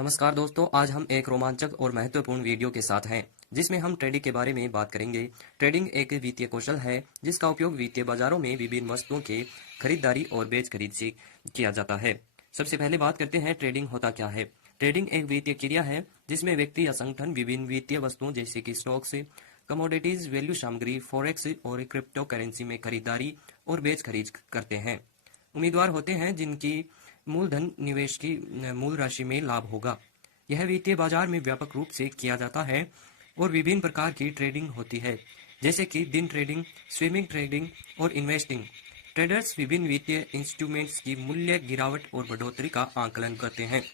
नमस्कार दोस्तों, आज हम एक रोमांचक और महत्वपूर्ण वीडियो के साथ हैं जिसमें हम ट्रेडिंग के बारे में बात करेंगे। ट्रेडिंग एक वित्तीय कौशल है जिसका उपयोग वित्तीय बाजारों में विभिन्न वस्तुओं के खरीदारी और बेच खरीद से किया जाता है। सबसे पहले बात करते हैं ट्रेडिंग होता क्या है। ट्रेडिंग एक वित्तीय क्रिया है जिसमें व्यक्ति या संगठन विभिन्न वित्तीय वस्तुओं जैसे कि स्टॉक्स, कमोडिटीज, वैल्यू सामग्री, फॉरेक्स और क्रिप्टो करेंसी में खरीदारी और बेच खरीद करते हैं। उम्मीदवार होते हैं जिनकी मूलधन निवेश की मूल राशि में लाभ होगा। यह वित्तीय बाजार में व्यापक रूप से किया जाता है और विभिन्न प्रकार की ट्रेडिंग होती है, जैसे कि दिन ट्रेडिंग, स्विंग ट्रेडिंग और इन्वेस्टिंग। ट्रेडर्स विभिन्न वित्तीय इंस्ट्रूमेंट्स की मूल्य गिरावट और बढ़ोतरी का आकलन करते हैं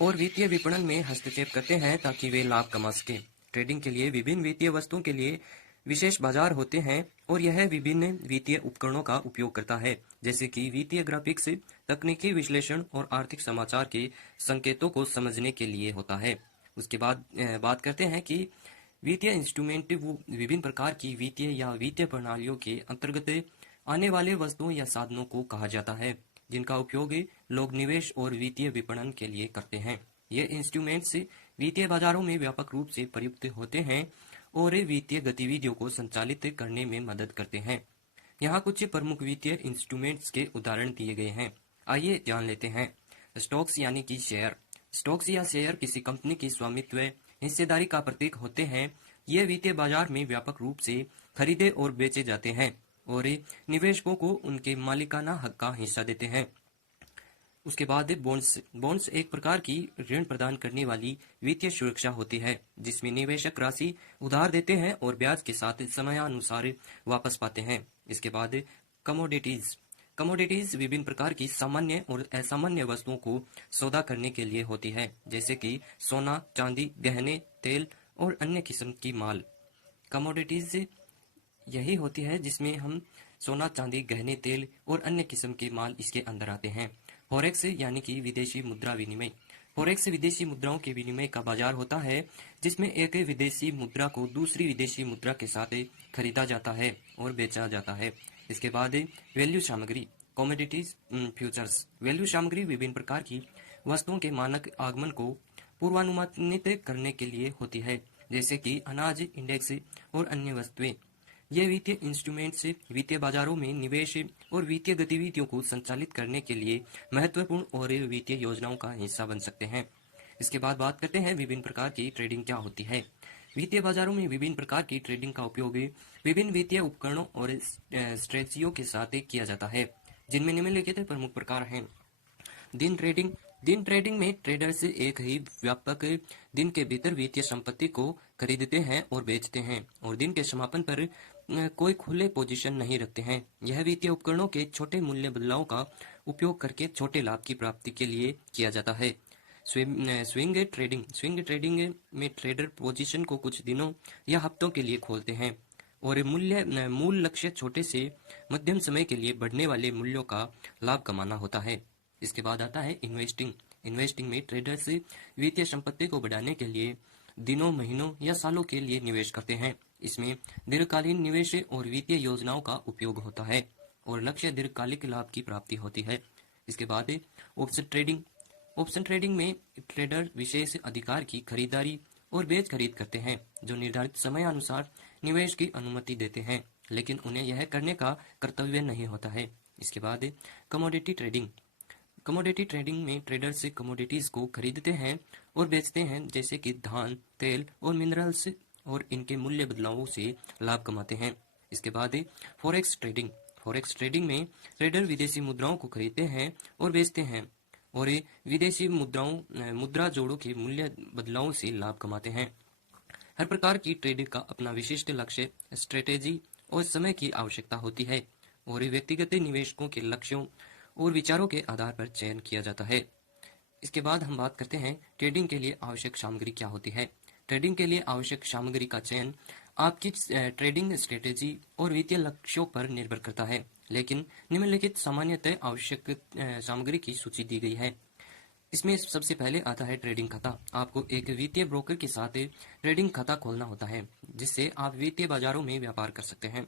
और वित्तीय विपणन में हस्तक्षेप करते हैं ताकि वे लाभ कमा सकें। ट्रेडिंग के लिए विभिन्न वित्तीय वस्तुओं के लिए विशेष बाजार होते हैं और यह विभिन्न वित्तीय उपकरणों का उपयोग करता है, जैसे कि वित्तीय ग्राफिक्स, तकनीकी विश्लेषण और आर्थिक समाचार के संकेतों को समझने के लिए होता है। उसके बाद बात करते हैं कि वित्तीय इंस्ट्रूमेंट वो विभिन्न प्रकार की वित्तीय या वित्तीय प्रणालियों के अंतर्गत आने वाले वस्तुओं या साधनों को कहा जाता है जिनका उपयोग लोग निवेश और वित्तीय विपणन के लिए करते हैं। ये इंस्ट्रूमेंट्स वित्तीय बाजारों में व्यापक रूप से प्रयुक्त होते हैं और वित्तीय गतिविधियों को संचालित करने में मदद करते हैं। यहाँ कुछ प्रमुख वित्तीय इंस्ट्रूमेंट्स के उदाहरण दिए गए हैं, आइए जान लेते हैं। स्टॉक्स यानी कि शेयर। स्टॉक्स या शेयर किसी कंपनी की स्वामित्व हिस्सेदारी का प्रतीक होते हैं। ये वित्तीय बाजार में व्यापक रूप से खरीदे और बेचे जाते हैं और निवेशकों को उनके मालिकाना हक का हिस्सा देते हैं। उसके बाद बॉन्ड्स। बॉन्ड्स एक प्रकार की ऋण प्रदान करने वाली वित्तीय सुरक्षा होती है जिसमें निवेशक राशि उधार देते हैं और ब्याज के साथ समयानुसार वापस पाते हैं। इसके बाद कमोडिटीज। कमोडिटीज विभिन्न प्रकार की सामान्य और असामान्य वस्तुओं को सौदा करने के लिए होती है, जैसे कि सोना, चांदी, गहने, तेल और अन्य किस्म की माल। कमोडिटीज यही होती है जिसमें हम सोना, चांदी, गहने, तेल और अन्य किस्म के माल इसके अंदर आते हैं। फॉरेक्स यानी कि विदेशी मुद्रा विनिमय। फॉरेक्स विदेशी मुद्राओं के विनिमय का बाजार होता है जिसमें एक विदेशी मुद्रा को दूसरी विदेशी मुद्रा के साथ खरीदा जाता है और बेचा जाता है। इसके बाद वैल्यू सामग्री, कमोडिटीज फ्यूचर्स। वैल्यू सामग्री विभिन्न प्रकार की वस्तुओं के मानक आगमन को पूर्वानुमानित करने के लिए होती है, जैसे कि अनाज, इंडेक्स और अन्य वस्तुएं। ये वित्तीय इंस्ट्रूमेंट्स वित्तीय बाजारों में निवेश और वित्तीय गतिविधियों को संचालित करने के लिए महत्वपूर्ण और वित्तीय योजनाओं का हिस्सा बन सकते हैं। इसके बाद बात करते हैं विभिन्न प्रकार की ट्रेडिंग क्या होती है। वित्तीय बाजारों में विभिन्न प्रकार की ट्रेडिंग का उपयोग विभिन्न वित्तीय उपकरणों और स्ट्रेटजियों के साथ किया जाता है, जिनमें निम्नलिखित प्रमुख प्रकार हैं। दिन ट्रेडिंग। दिन ट्रेडिंग में ट्रेडर्स एक ही व्यापक दिन के भीतर वित्तीय संपत्ति को खरीदते हैं और बेचते हैं और दिन के समापन पर कोई खुले पोजीशन नहीं रखते हैं। यह वित्तीय उपकरणों के छोटे मूल्य बदलाव का उपयोग करके छोटे लाभ की प्राप्ति के लिए किया जाता है। Swing trading. स्विंग ट्रेडिंग में ट्रेडर पोजीशन को कुछ दिनों या हफ्तों के लिए खोलते हैं और मूल लक्ष्य छोटे से मध्यम समय के लिए बढ़ने वाले मूल्यों का लाभ कमाना होता है। इसके बाद आता है इन्वेस्टिंग। इन्वेस्टिंग में ट्रेडर्स वित्तीय संपत्ति को बढ़ाने के लिए दिनों, महीनों या सालों के लिए निवेश करते हैं। इसमें दीर्घकालीन निवेश और वित्तीय योजनाओं का उपयोग होता है और लक्ष्य दीर्घकालिक लाभ की प्राप्ति होती है। इसके बाद ऑप्शन ट्रेडिंग। ऑप्शन ट्रेडिंग में ट्रेडर विशेष अधिकार की खरीदारी और बेच खरीद करते हैं जो निर्धारित समयानुसार निवेश की अनुमति देते हैं, लेकिन उन्हें यह करने का कर्तव्य नहीं होता है। इसके बाद कमोडिटी ट्रेडिंग। कमोडिटी ट्रेडिंग में ट्रेडर्स कमोडिटीज को खरीदते हैं और बेचते हैं, जैसे कि धान, तेल और मिनरल्स, और इनके मूल्य बदलावों से लाभ कमाते हैं। इसके बाद फॉरेक्स ट्रेडिंग। फॉरेक्स ट्रेडिंग में ट्रेडर विदेशी मुद्राओं को खरीदते हैं और बेचते हैं और विदेशी मुद्रा जोड़ों के मूल्य बदलावों से लाभ कमाते हैं। हर प्रकार की ट्रेडिंग का अपना विशिष्ट लक्ष्य, स्ट्रेटेजी और समय की आवश्यकता होती है और व्यक्तिगत निवेशकों के लक्ष्यों और विचारों के आधार पर चयन किया जाता है। इसके बाद हम बात करते हैं ट्रेडिंग के लिए आवश्यक सामग्री क्या होती है। ट्रेडिंग के लिए आवश्यक सामग्री का चयन आपकी ट्रेडिंग स्ट्रेटेजी और वित्तीय लक्ष्यों पर निर्भर करता है, लेकिन निम्नलिखित सामान्यतः आवश्यक सामग्री की सूची दी गई है। इसमें सबसे पहले आता है ट्रेडिंग खाता। आपको एक वित्तीय ब्रोकर के साथ ट्रेडिंग खाता खोलना होता है जिससे आप वित्तीय बाजारों में व्यापार कर सकते हैं।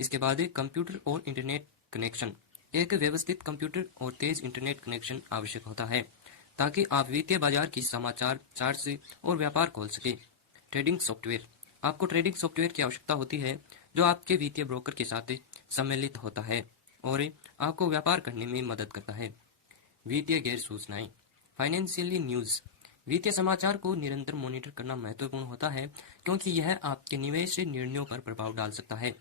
इसके बाद कंप्यूटर और इंटरनेट कनेक्शन। एक व्यवस्थित कंप्यूटर और तेज इंटरनेट कनेक्शन आवश्यक होता है। ताकि आप वित्तीय बाजार की समाचार, चार्ट्स और व्यापार खोल सके। Trading software. आपको ट्रेडिंग सॉफ्टवेयर की आवश्यकता होती है जो आपके वित्तीय ब्रोकर के साथ सम्मिलित होता है और आपको व्यापार करने में मदद करता है। वित्तीय गैर सूचनाएं। Financially news. वित्तीय समाचार को निरंतर मॉनिटर करना महत्वपूर्ण होता है क्योंकि यह आपके निवेश निर्णयों पर प्रभाव डाल सकता है।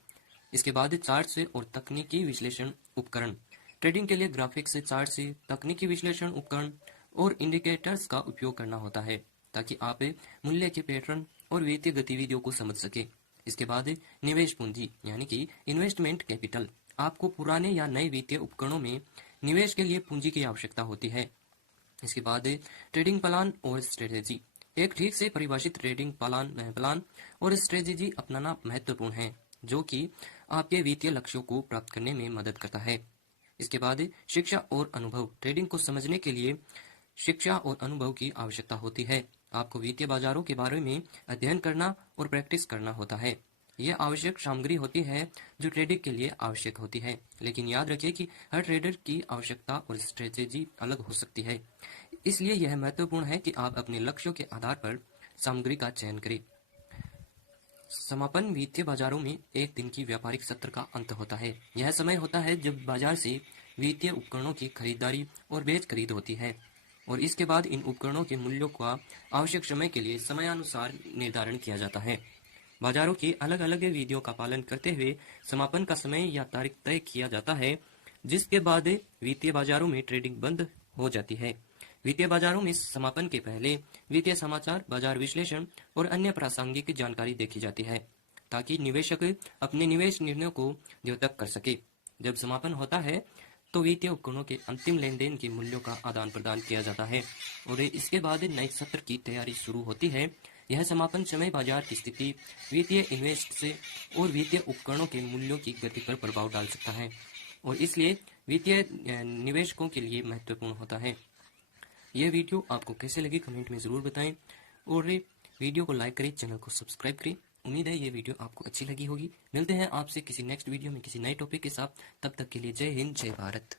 इसके बाद चार्ट्स और तकनीकी विश्लेषण उपकरण। ट्रेडिंग के लिए ग्राफिक्स, चार्ट्स, तकनीकी विश्लेषण उपकरण और इंडिकेटर्स का उपयोग करना होता है ताकि आप मूल्य के पैटर्न और वित्तीय गतिविधियों को समझ सके। इसके बाद निवेश पूंजी यानी कि इन्वेस्टमेंट कैपिटल। आपको पुराने या नए वित्तीय उपकरणों में निवेश के लिए पूंजी की आवश्यकता होती है। इसके बाद ट्रेडिंग प्लान और स्ट्रेटेजी। एक ठीक से परिभाषित ट्रेडिंग प्लान और स्ट्रेटेजी अपनाना महत्वपूर्ण है जो कि आपके वित्तीय लक्ष्यों को प्राप्त करने में मदद करता है। इसके बाद शिक्षा और अनुभव। ट्रेडिंग को समझने के लिए शिक्षा और अनुभव की आवश्यकता होती है। आपको वित्तीय बाजारों के बारे में अध्ययन करना और प्रैक्टिस करना होता है। यह आवश्यक सामग्री होती है जो ट्रेडिंग के लिए आवश्यक होती है, लेकिन याद रखें कि हर ट्रेडर की आवश्यकता और स्ट्रेटेजी अलग हो सकती है। इसलिए यह महत्वपूर्ण है कि आप अपने लक्ष्यों के आधार पर सामग्री का चयन करें। समापन। वित्तीय बाजारों में एक दिन की व्यापारिक सत्र का अंत होता है। यह समय होता है जब बाजार से वित्तीय उपकरणों की खरीदारी और बेच खरीद होती है और इसके बाद इन उपकरणों के मूल्यों का आवश्यक समय के लिए समयानुसार निर्धारण किया जाता है। बाजारों की अलग अलग विधियों का पालन करते हुए समापन का समय या तारीख तय किया जाता है जिसके बाद वित्तीय बाजारों में ट्रेडिंग बंद हो जाती है। वित्तीय बाजारों में समापन के पहले वित्तीय समाचार, बाजार विश्लेषण और अन्य प्रासंगिक जानकारी देखी जाती है ताकि निवेशक अपने निवेश निर्णयों को द्योतक कर सके। जब समापन होता है तो वित्तीय उपकरणों के अंतिम लेन देन के मूल्यों का आदान प्रदान किया जाता है और इसके बाद नए सत्र की तैयारी शुरू होती है। यह समापन समय बाजार की स्थिति, वित्तीय इन्वेस्ट से और वित्तीय उपकरणों के मूल्यों की गति पर प्रभाव डाल सकता है और इसलिए वित्तीय निवेशकों के लिए महत्वपूर्ण होता है। यह वीडियो आपको कैसे लगी कमेंट में ज़रूर बताएं और वीडियो को लाइक करें, चैनल को सब्सक्राइब करें। उम्मीद है ये वीडियो आपको अच्छी लगी होगी। मिलते हैं आपसे किसी नेक्स्ट वीडियो में किसी नए टॉपिक के साथ। तब तक के लिए जय हिंद, जय भारत।